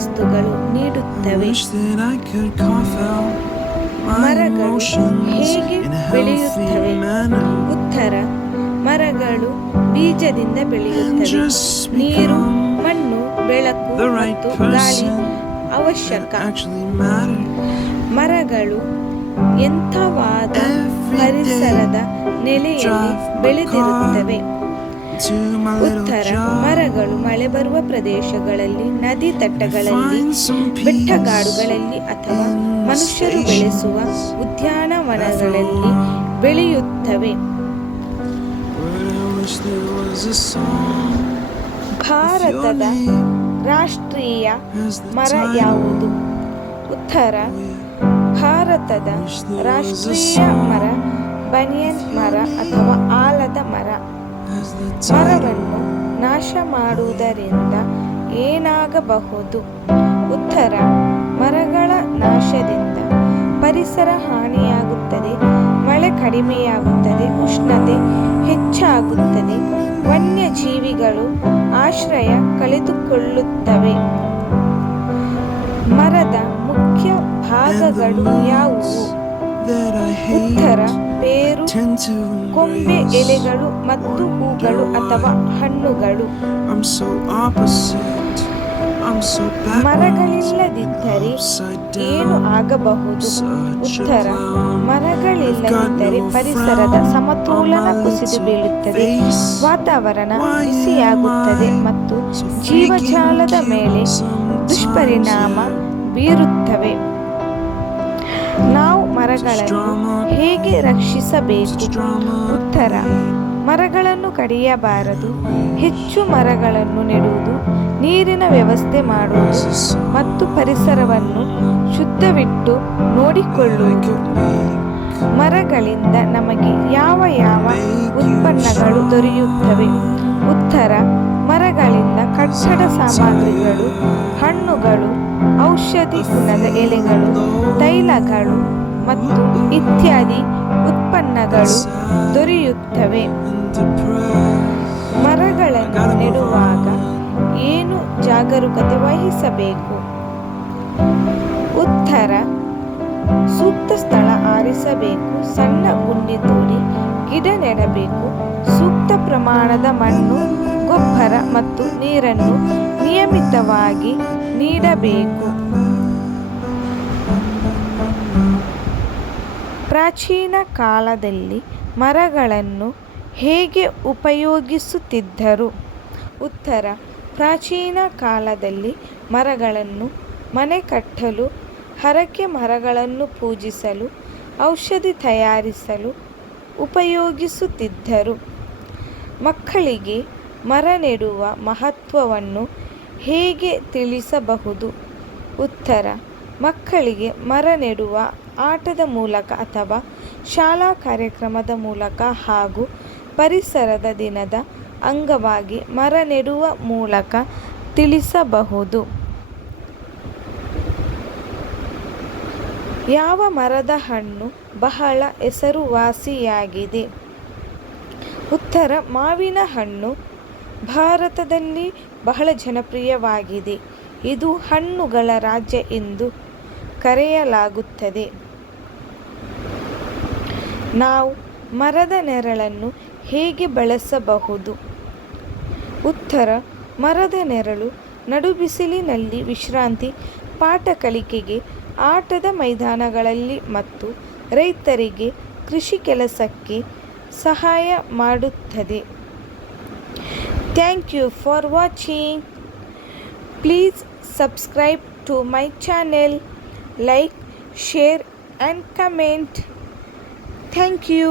ವಸ್ತುಗಳು ನೀಡುತ್ತವೆ. ಮರಗಳು ಹೇಗೆ ಬೆಳೆಯುತ್ತವೆ? ಉತ್ತರ: ಮರಗಳು ಬೀಜದಿಂದ ಬೆಳೆಯುತ್ತವೆ. ನೀರು, ಮಣ್ಣು, ಬೆಳಕು ಮತ್ತು ಗಾಳಿ ಅವಶ್ಯಕ. ಮರಗಳು ಎಂಥವಾದ ಪರಿಸರದ ನೆಲೆಯಲ್ಲಿ ಬೆಳೆದಿರುತ್ತವೆ? ಉತ್ತರ: ಮರಗಳು ಮಳೆ ಬರುವ ಪ್ರದೇಶಗಳಲ್ಲಿ, ನದಿ ತಟಗಳಲ್ಲಿ, ಬೆಟ್ಟಗಾಡುಗಳಲ್ಲಿ ಅಥವಾ ಮನುಷ್ಯರು ಬೆಳೆಸುವ ಉದ್ಯಾನವನಗಳಲ್ಲಿ ಬೆಳೆಯುತ್ತವೆ. ಭಾರತದ ರಾಷ್ಟ್ರೀಯ ಮರ ಯಾವುದು? ಉತ್ತರ: ಭಾರತದ ರಾಷ್ಟ್ರೀಯ ಮರ ಬನಿಯನ್ ಮರ ಅಥವಾ ಆಲದ ಮರ. ಮರವನ್ನು ನಾಶ ಮಾಡುವುದರಿಂದ ಏನಾಗಬಹುದು? ಉತ್ತರ: ಮರಗಳ ನಾಶದಿಂದ ಪರಿಸರ ಹಾನಿಯಾಗುತ್ತದೆ, ಮಳೆ ಕಡಿಮೆಯಾಗುತ್ತದೆ, ಉಷ್ಣತೆ ಹೆಚ್ಚಾಗುತ್ತದೆ, ವನ್ಯಜೀವಿಗಳು ಆಶ್ರಯ ಕಳೆದುಕೊಳ್ಳುತ್ತವೆ. ಮರದ ಮುಖ್ಯ ಭಾಗಗಳು ಯಾವುವು? ಉತ್ತರ: ಬೇರು, ಕೊಂಬೆ, ಎಲೆಗಳು ಮತ್ತು ಹೂಗಳು ಅಥವಾ ಹಣ್ಣುಗಳು. ಮರಗಳಿಲ್ಲದಿದ್ದರೆ ಏನು ಆಗಬಹುದು? ಉತ್ತರ: ಮರಗಳಿಲ್ಲದಿದ್ದರೆ ಪರಿಸರದ ಸಮತೋಲನ ಕುಸಿದು ಬೀಳುತ್ತದೆ, ವಾತಾವರಣ ಬಿಸಿಯಾಗುತ್ತದೆ ಮತ್ತು ಜೀವಜಾಲದ ಮೇಲೆ ದುಷ್ಪರಿಣಾಮ ಬೀರುತ್ತವೆ. ನಾವು ಮರಗಳನ್ನು ಹೇಗೆ ರಕ್ಷಿಸಬೇಕು? ಉತ್ತರ: ಮರಗಳನ್ನು ಕಡಿಯಬಾರದು. ಹೆಚ್ಚು ಮರಗಳನ್ನು ನೆಡುವುದು, ನೀರಿನ ವ್ಯವಸ್ಥೆ ಮಾಡುವುದು ಮತ್ತು ಪರಿಸರವನ್ನು ಶುದ್ಧವಿಟ್ಟು ನೋಡಿಕೊಳ್ಳುವುದು. ಮರಗಳಿಂದ ನಮಗೆ ಯಾವ ಯಾವ ಉತ್ಪನ್ನಗಳು ದೊರೆಯುತ್ತವೆ? ಉತ್ತರ: ಮರಗಳಿಂದ ಕಟ್ಟಡ ಸಾಮಗ್ರಿಗಳು, ಹಣ್ಣುಗಳು, ಔಷಧಿ ಗುಣದ ಎಲೆಗಳು, ತೈಲಗಳು ಮತ್ತು ಇತ್ಯಾದಿ ಉತ್ಪನ್ನಗಳು ದೊರೆಯುತ್ತವೆ. ಮರಗಳನ್ನು ನೆಡುವಾಗ ಏನು ಜಾಗರೂಕತೆ ವಹಿಸಬೇಕು? ಉತ್ತರ: ಸೂಕ್ತ ಸ್ಥಳ ಆರಿಸಬೇಕು, ಸಣ್ಣ ಗುಂಡಿ ತೋಡಿ ಗಿಡ ನೆಡಬೇಕು, ಸೂಕ್ತ ಪ್ರಮಾಣದ ಮಣ್ಣು, ಗೊಬ್ಬರ ಮತ್ತು ನೀರನ್ನು ನಿಯಮಿತವಾಗಿ ನೀಡಬೇಕು. ಪ್ರಾಚೀನ ಕಾಲದಲ್ಲಿ ಮರಗಳನ್ನು ಹೇಗೆ ಉಪಯೋಗಿಸುತ್ತಿದ್ದರು? ಉತ್ತರ: ಪ್ರಾಚೀನ ಕಾಲದಲ್ಲಿ ಮರಗಳನ್ನು ಮನೆ ಕಟ್ಟಲು, ಹರಕೆ ಮರಗಳನ್ನು ಪೂಜಿಸಲು, ಔಷಧಿ ತಯಾರಿಸಲು ಉಪಯೋಗಿಸುತ್ತಿದ್ದರು. ಮಕ್ಕಳಿಗೆ ಮರ ನೆಡುವ ಮಹತ್ವವನ್ನು ಹೇಗೆ ತಿಳಿಸಬಹುದು? ಉತ್ತರ: ಮಕ್ಕಳಿಗೆ ಮರ ನೆಡುವ ಆಟದ ಮೂಲಕ ಅಥವಾ ಶಾಲಾ ಕಾರ್ಯಕ್ರಮದ ಮೂಲಕ ಹಾಗೂ ಪರಿಸರದ ದಿನದ ಅಂಗವಾಗಿ ಮರ ನೆಡುವ ಮೂಲಕ ತಿಳಿಸಬಹುದು. ಯಾವ ಮರದ ಹಣ್ಣು ಬಹಳ ಹೆಸರುವಾಸಿಯಾಗಿದೆ? ಉತ್ತರ: ಮಾವಿನ ಹಣ್ಣು ಭಾರತದಲ್ಲಿ ಬಹಳ ಜನಪ್ರಿಯವಾಗಿದೆ. ಇದು ಹಣ್ಣುಗಳ ರಾಜ್ಯ ಎಂದು ಕರೆಯಲಾಗುತ್ತದೆ. ನಾವು ಮರದ ನೆರಳನ್ನು ಹೇಗೆ ಬಳಸಬಹುದು? ಉತ್ತರ: ಮರದ ನೆರಳು ನಡುಬಿಸಿಲಿನಲ್ಲಿ ವಿಶ್ರಾಂತಿ, ಪಾಠ ಕಲಿಕೆಗೆ, ಆಟದ ಮೈದಾನಗಳಲ್ಲಿ ಮತ್ತು ರೈತರಿಗೆ ಕೃಷಿ ಕೆಲಸಕ್ಕೆ ಸಹಾಯ ಮಾಡುತ್ತದೆ. Thank you for watching. Please subscribe to my channel, like, share and comment. Thank you.